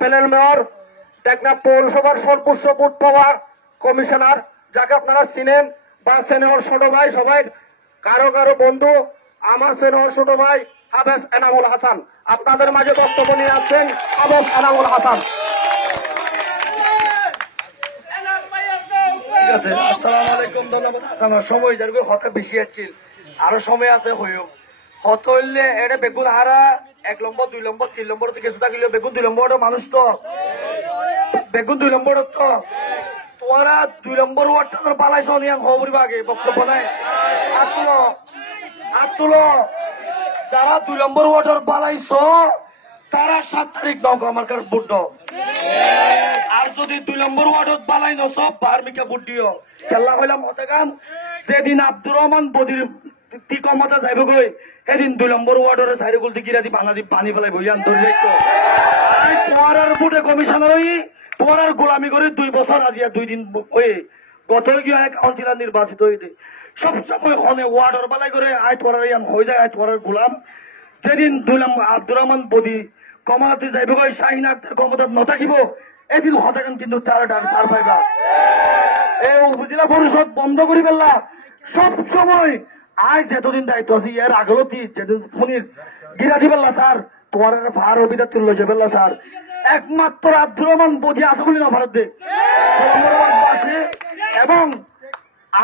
Panel mayor Teknaf পৌরসভার সর্বোচ্চ vote পাওয়া কমিশনার, যাকে আপনারা চিনেন বা সেনেহর ছোট ভাই, সবাই কারো কারো বন্ধু, আমার সেনেহর ছোট ভাই হাফেজ এনামুল হাসান আপনাদের মাঝে বক্তব্য নিয়ে আসছেন। হাফেজ এনামুল হাসান। ঠিক আছে, আসসালামু আলাইকুম। ধন্যবাদ। আমার সময় যার হতে বেশি আসছিল, আরো সময় আছে হইও হত হইলে এটা বেগুন হারা 1 নম্বর 2 নম্বর 3 নম্বর কিছু থাকলেও বেগুন 2 নম্বর মানুষ তো বেগুন 2 নম্বর তো তোরা 2 নম্বর ওয়ার্ডটা পালাইছ নিয়ে খবর আগে বক্তব্য নাই আতুলো যারা 2 নম্বর ওয়ার্ডের পালাইছ তারা 7 তারিখ দাও আমার কাছে ভোট দাও। আর যদি 2 নম্বর ওয়ার্ডত পালাই ন সব বার্মিকা ভোট দিও। খেলা হইলাম হতে গান যেদিন আব্দুর রহমান বদির ক্ষমতা যাইব গই সেদিন 2 নম্বর ওয়ার্ডের সাইড গুলতি গিরা দি পানি ফেলাই বইয়ান ধরে তোমার আর বুটে কমিশনার হই তোমার আর গোলামি করে 2 বছর আজিয়া 2 দিন ওই গত গিয়ে কাউন্সিলর নির্বাচিত হইতে সবসময় খনে ওয়ার্ডের বেলায় করে আয় তোর হয়ে যায় আয় তোর গোলাম। যেদিন 2 নম্বর আব্দুর রহমান বদি ক্ষমতাতে যাইব গই শাহিন আক্তার ক্ষমতা নথাকিব এদিন হতাকান কিন্তু তার পাইবা। এই উপজেলা পরিষদ বন্ধ করি পেলা সব সময় আজ এতদিন দায়িত্ব আছে এর আগলতি যেদিন ফোনের গিরা দিবেল্লা স্যার তোমার ভার অভিধা তুল্য যাবেল্লা স্যার একমাত্র আব্দুর রহমান বদি আছে বলি না ভারত দে এবং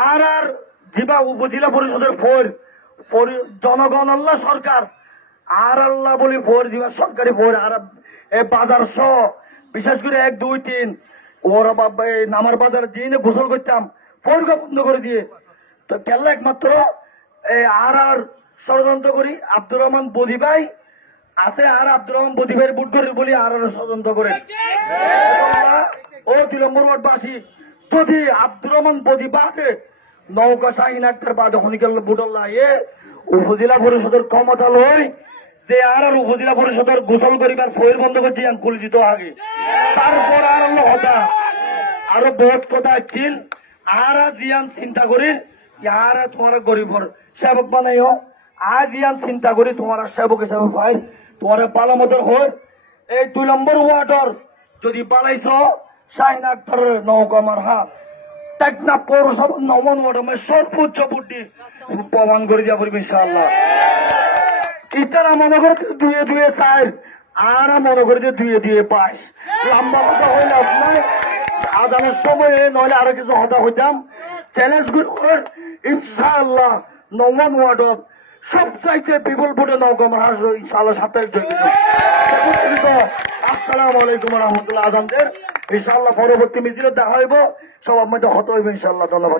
আর জিবা উপজেলা পরিষদের ফোর জনগণ আল্লাহ সরকার আর আল্লাহ বলি ফোর জিবা সরকারি ফোর আর বাজার সহ বিশেষ করে 1 2 3 ওরা বাবা নামার বাজার যিনি গোসল করতাম ফোরকে বন্ধ করে দিয়ে তো কেল্লা একমাত্র আর ষড়যন্ত্র করি আব্দুর রহমান বদি ভাই আছে আর আব্দুর রহমান বদি ভাইয়ের বুট করি বলি আর ষড়যন্ত্র করে ও 2 নম্বর ওয়ার্ড বাসী যদি আব্দুর রহমান বদি বাদে নৌকা শাহিন আক্তার বাদে হনিকাল বুটল্লা উপজেলা পরিষদের ক্ষমতা লই যে আর উপজেলা পরিষদের গোসল করিবার ফয়ের বন্ধ করছি কুলজিত আগে তারপর আর হতা আরো বহুত কথা ছিল আর জিয়ান চিন্তা করি আর তোমার গরিবর সেবক বানাইও আজ ইয়ান চিন্তা করি তোমার সেবক হিসাবে পাই তোমার পালামতের হয় এই 2 নম্বর ওয়ার্ডর যদি পালাইছ শাহিন আক্তারের নৌকা আমার হাত টেকনাফ পৌরসভা 9 ওয়ার্ড আমি সর্বোচ্চ বুদ্ধি প্রমাণ করে যাবো ইনশাআল্লাহ। ইতারা মনে করে 2 2 4 আর মনে করে 2 2 5 লম্বা কথা হইলে আপনার আদানের সময় নইলে আরো কিছু হতা হইতাম চ্যালেঞ্জ করে ইনশাআল্লাহ 9 ওয়ার্ডত সবচাইতে বিপুল ভোটে নৌকা আমার হাসবে ইনশাআল্লাহ 7 তারিখ। আসসালামু আলাইকুম রহমতুল্লাহ। আজানদের ইনশাআল্লাহ পরবর্তী মিছিলে দেখা হইব সবার মধ্যে হত হইব ইনশাআল্লাহ। ধন্যবাদ।